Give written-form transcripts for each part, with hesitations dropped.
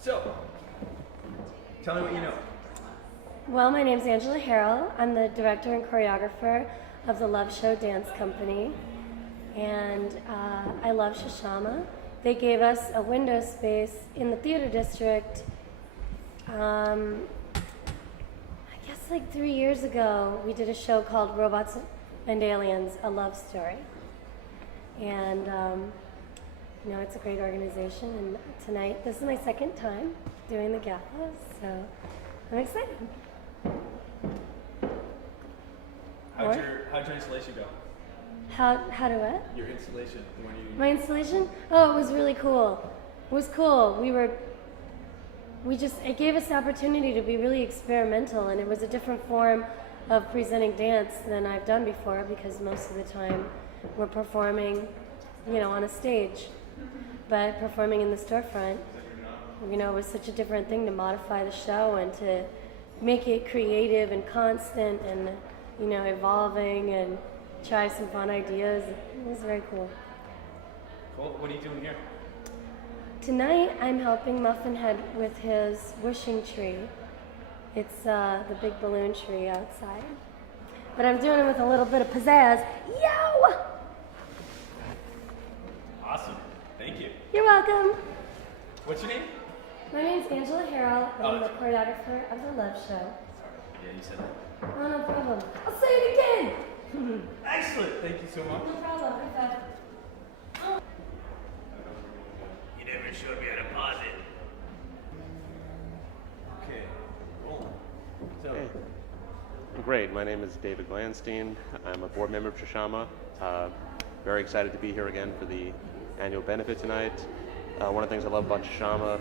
So, tell me what you know. Well, my name's Angela Harrell. I'm the director and choreographer of the Love Show Dance Company. And I love Shashama. They gave us a window space in the theater district, I guess like 3 years ago. We did a show called Robots and Aliens, A Love Story. And, you know, it's a great organization. And tonight, this is my second time doing the gala, so I'm excited. How'd your installation go? How do what? Your installation. My installation? Oh, it was really cool. It was cool. It gave us the opportunity to be really experimental, and it was a different form of presenting dance than I've done before, because most of the time we're performing, you know, on a stage. But performing in the storefront, you know, it was such a different thing to modify the show and to make it creative and constant and, you know, evolving and try some fun ideas. It was very cool. Cool. What are you doing here? Tonight I'm helping Muffin Head with his wishing tree. It's the big balloon tree outside. But I'm doing it with a little bit of pizzazz. Yo! Awesome. Thank you. You're welcome. What's your name? My name's Angela Harrell. I'm the choreographer of the Love Show. Yeah, you said that. Oh, no problem. I'll say it again. Excellent. Thank you so much. No problem. You never showed me how to pause it. Okay. Cool. So. Hey. Great. My name is David Glanstein. I'm a board member of Shashama. Very excited to be here again for the annual benefit tonight. One of the things I love about Shashama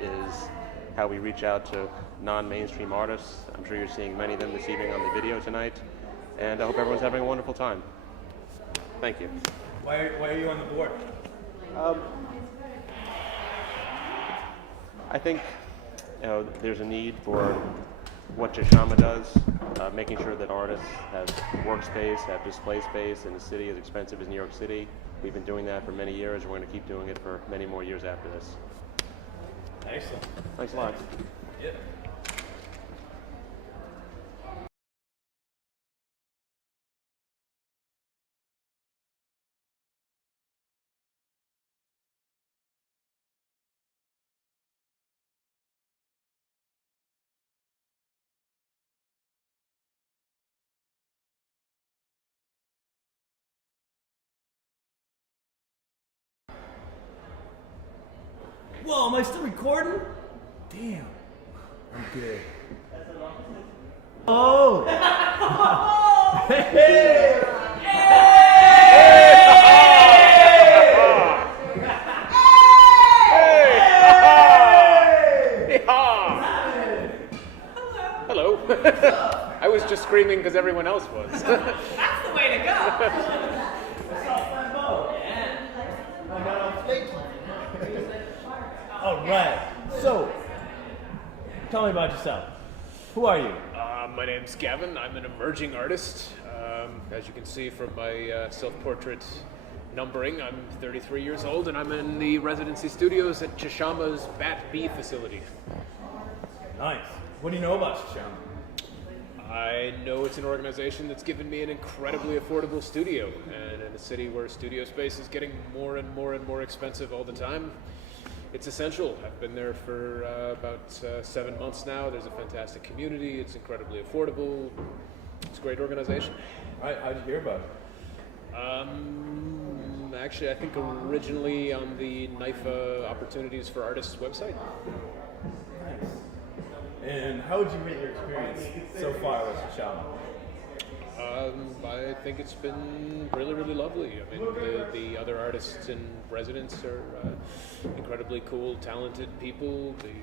is how we reach out to non-mainstream artists. I'm sure you're seeing many of them this evening on the video tonight. And I hope everyone's having a wonderful time. Thank you. Why are you on the board? I think there's a need for what Shashama does, making sure that artists have workspace, have display space in a city as expensive as New York City. We've been doing that for many years. We're going to keep doing it for many more years after this. Excellent. Thanks a lot. Yeah. Whoa, am I still recording? Damn. I'm good. Oh! Hey! Hello. I was just screaming because everyone else was. That's the way to go. All right. So, tell me about yourself. Who are you? My name's Gavin. I'm an emerging artist. As you can see from my self-portrait numbering, I'm 33 years old, and I'm in the residency studios at Shashama's Bat B facility. Nice. What do you know about Shashama? I know it's an organization that's given me an incredibly affordable studio, and in a city where studio space is getting more and more and more expensive all the time, it's essential. I've been there for about 7 months now. There's a fantastic community. It's incredibly affordable. It's a great organization. All right, how'd you hear about it? Actually, I think originally on the NIFA Opportunities for Artists website. Nice. And how would you rate your experience so far with Shashama? I think it's been really, really lovely. I mean, the other artists in residence are incredibly cool, talented people. The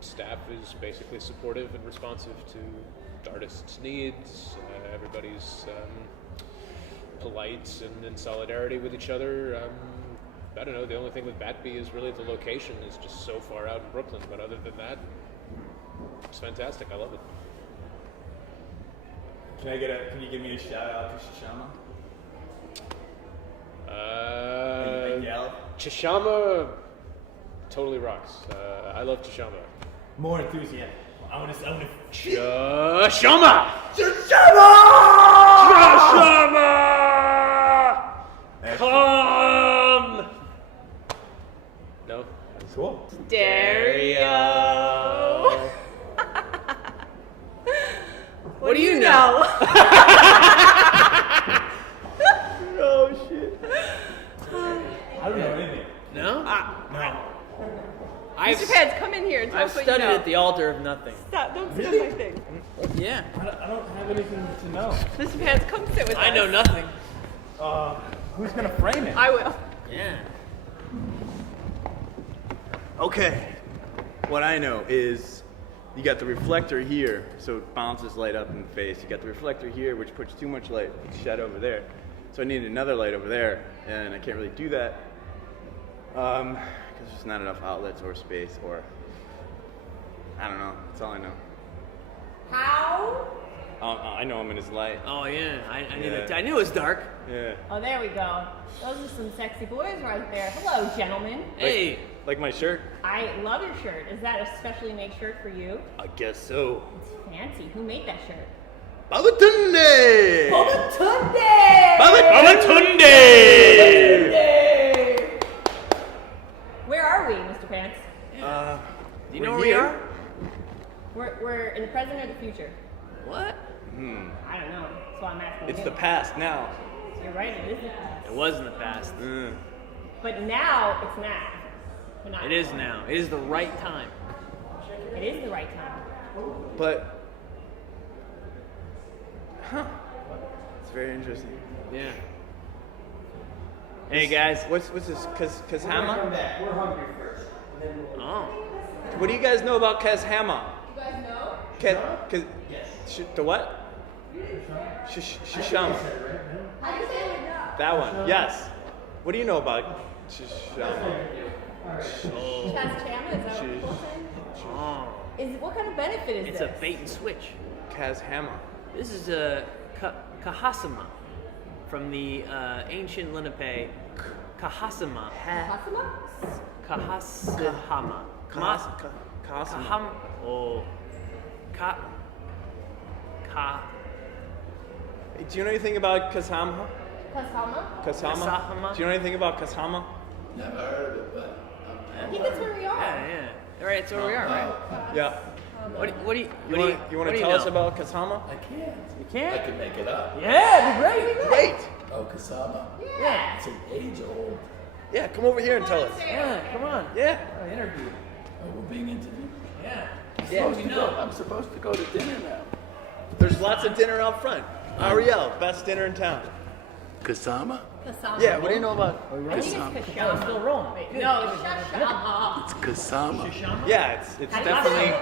staff is basically supportive and responsive to the artists' needs. Everybody's polite and in solidarity with each other. I don't know, the only thing with Batby is really the location is just so far out in Brooklyn, but other than that, it's fantastic. I love it. Can you give me a shout out to Shashama? Chishama totally rocks. I love Chashama. More enthusiasm. I want to. Chashama! Come! No? Cool. Dario. What do you know? Oh shit. I don't know anything. No? No. Mr. Pants, come in here and tell I've us what studied you know. at the altar of nothing. Stop, don't sit on my thing. Yeah. I don't have anything to know. Mr. Pants, come sit with us. I know nothing. Who's gonna frame it? I will. Yeah. Okay. What I know is you got the reflector here, so it bounces light up in the face. You got the reflector here, which puts too much light, shed over there. So I need another light over there, and I can't really do that because there's not enough outlets or space, or I don't know. That's all I know. How? I know I'm in his light. Oh yeah. I knew Yeah. that. I knew it was dark. Yeah. Oh, there we go. Those are some sexy boys right there. Hello, gentlemen. Hey. Like my shirt? I love your shirt. Is that a specially made shirt for you? I guess so. It's fancy. Who made that shirt? Babatunde! Babatunde! Babatunde! Where are we, Mr. Pants? Do you know We're where we here. are? We're in the present or the future? What? I don't know. That's why I'm asking It's you. the past now. You're right, it is the past. It was in the past. But now, it's not. But not It is anymore. now. It is the right time. It is the right time. But, it's very interesting. Yeah. Hey guys. What's this? Kazhama? We're hungry first. Oh. What do you guys know about Kazhama? You guys know? The what? Shishama. How do you say it? That one. Yes. What do you know about Shishama? Chashama, is that what people say? Oh. What kind of benefit is It's this? a bait and switch. Kazhama. This is a Kahasama from the ancient Lenape. Kahasama. Hasama? Kahasama. Kazhama. Kaham. Oh. Ka. Do you know anything about Kazhama? Kasama? Kazhama? Kazhama? Do you know anything about Kazhama? Never heard of it, but I think that's where we are. Yeah, yeah. All right, so where we are, right? Yeah. What do you You want to tell us about Kazhama? I can't. You can't? I can make it up. Yeah, it'd be great. Great. Oh, Kasama. Yeah. It's an age old. Yeah, come over here and tell us. Yeah, come on. Yeah. Interview. Oh, we're being interviewed. Yeah. I'm supposed to go to dinner now. There's lots of dinner out front. Ariel, best dinner in town. Kasama? Kasama. Yeah, what do you know about? I think it's Kashama. Still rolling. Wait, no, it's Shashama. It's Kasama. Yeah, it's definitely.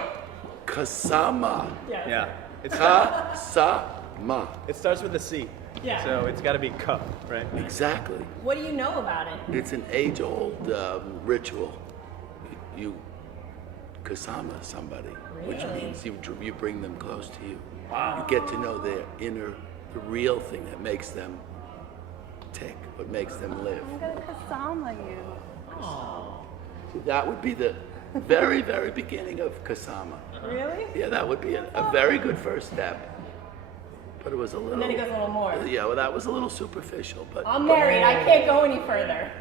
Kasama. Yeah. It's Kasama. It starts with a C. Yeah. So it's got to be cup, right? Exactly. What do you know about it? It's an age-old ritual. You Kasama somebody, which means you bring them close to you. Wow. You get to know their inner, the real thing that makes them tick, what makes them live. I'm gonna Kasama you. So that would be the very, very beginning of Kasama. Really? Yeah, that would be a very good first step. But it was a little. And then it goes a little more. Yeah, well, that was a little superficial, but. I'm married. I can't go any further.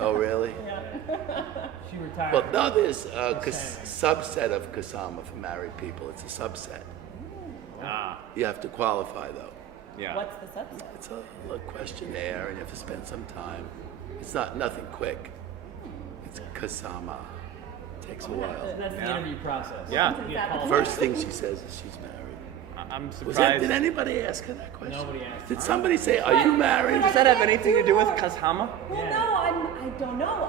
Oh, really? She retired. Well, no, there's a subset of Kasama for married people. It's a subset. You have to qualify, though. Yeah. What's the subset? It's a questionnaire, and you have to spend some time. It's nothing quick. It's Kasama. Takes a while. That's the interview process. Yeah. First thing she says is she's married. I'm Did surprised. anybody ask her that question? Nobody asked. Did somebody say, "Are you married?" Does that have anything to do with Kazhama? Well, no, I don't know.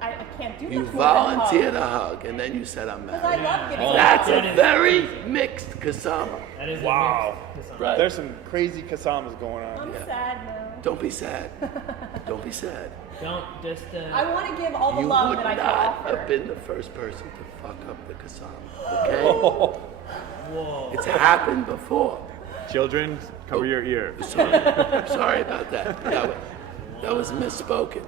I can't do You much more than hug. volunteered a hug, and then you said, "I'm Because married." I love giving That's hugs. a very mixed Kasama. That is Wow. Right. There's some crazy Kazamas going on. I'm Yeah. sad now. Don't be sad. Don't be sad. Don't just. I want to give all the You love would that I can not offer. have been the first person to fuck up the Kasama. Okay? Whoa. It's happened before. Children, cover your ear. Sorry about that. That was misspoken.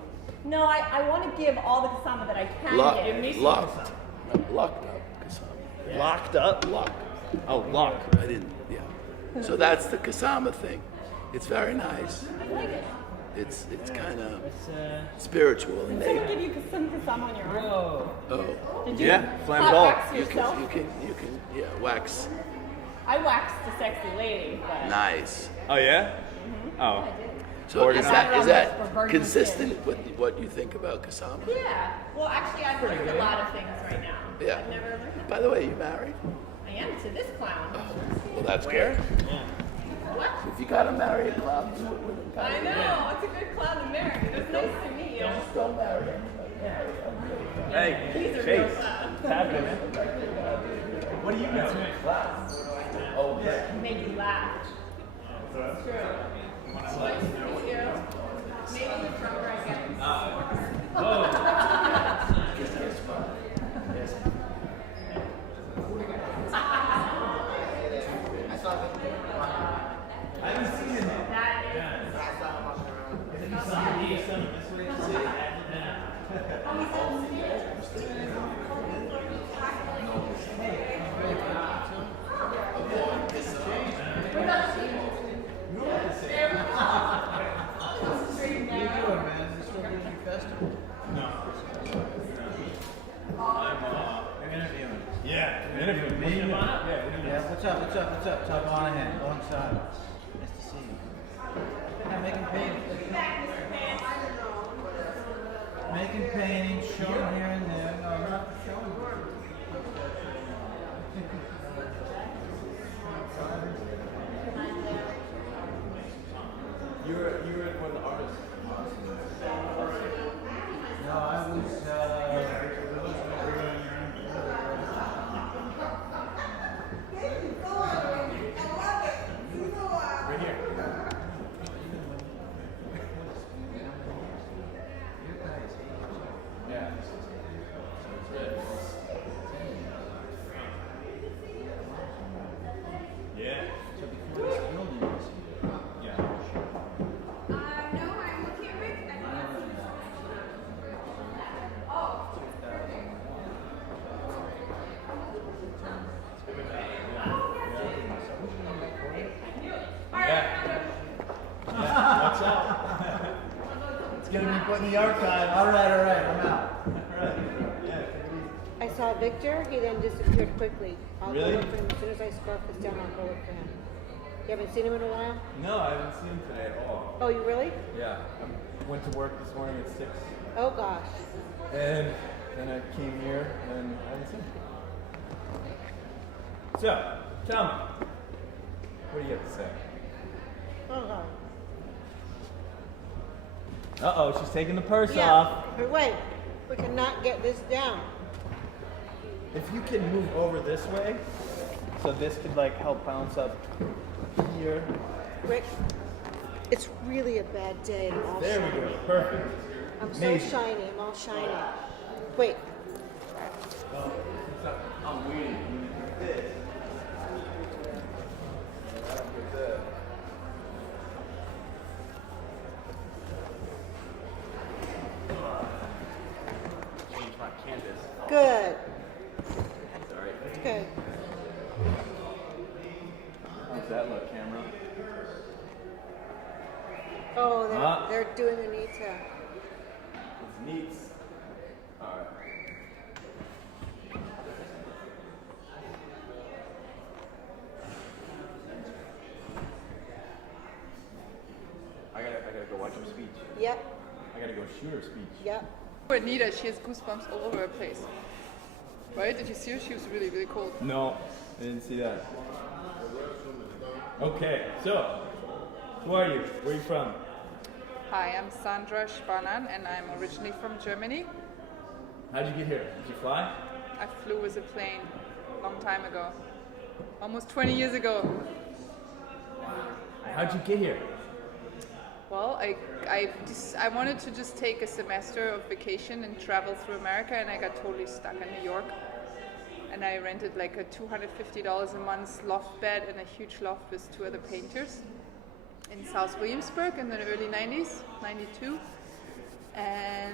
No, I want to give all the kasama that I can Locked, give. locked, no, locked up, Kasama. Locked up? Locked. Oh, lock. I didn't, yeah. So that's the Kasama thing. It's very nice. I like it. It's kind of It's spiritual in Did someone nature. give you some kasama on your arm? whoa. Oh, Did you Yeah, flam hot ball. wax you yourself? can, yeah, wax. I waxed the sexy lady, but Nice. Oh, yeah? Oh. So is Organized. that For virgin consistent with what you think about Kasama? yeah. Well, actually, I've learned a lot of things right now. Yeah. I've never learned. By the way, you married? I am to this clown. Well, that's Where? good. What? If you gotta marry a clown, do it with him. I know. It's a good clown to marry. It's nice to meet you. Don't marry him. Hey, He's a real Chase. clown. What's happening, man? What do you know? Make you laugh. It's true. Nice to meet you. Maybe the drummer again. Yeah, what's up? Todd Monahan, long time. Nice to see you. I'm making paintings. Making paintings, showing here and there. No, not showing. You were one of the artists. No, I was, Right here. Yeah. Yeah. Yeah. What's up? it's gonna be put in the archive. All right, I'm out. I saw Victor, he then disappeared quickly. I'll Really? go look for him. As soon as I scarf this down, I'll go look for him. You haven't seen him in a while? No, I haven't seen him today at all. Oh, you really? Yeah. I went to work this morning at 6. Oh gosh. And then I came here and I haven't seen him. So, tell me. What do you have to say? Oh God. Uh-oh, she's taking the purse Yeah, off. but wait, we cannot get this down. If you can move over this way, so this could like help bounce up here. Rick, it's really a bad day. I'm all There we shiny. go. Perfect. I'm so Amazing. shiny. I'm all shiny. Wait. I'm waiting. This. Change my canvas. Good. Sorry. It's good. How's that look, camera? Oh, Ah. they're doing a Nita. It's neat. Alright. I gotta go watch her speech. Yep. I gotta go shoot her speech. Yep. For Nita, she has goosebumps all over her place. Right? Did you see her? She was really, really cold. No, I didn't see that. Okay, so who are you? Where are you from? Hi, I'm Sandra Spanan and I'm originally from Germany. How'd you get here? Did you fly? I flew with a plane a long time ago. Almost 20 years ago. How'd you get here? Well, I wanted to just take a semester of vacation and travel through America, and I got totally stuck in New York. And I rented like a $250 a month loft bed and a huge loft with 2 other painters in South Williamsburg in the early 90s, 92. And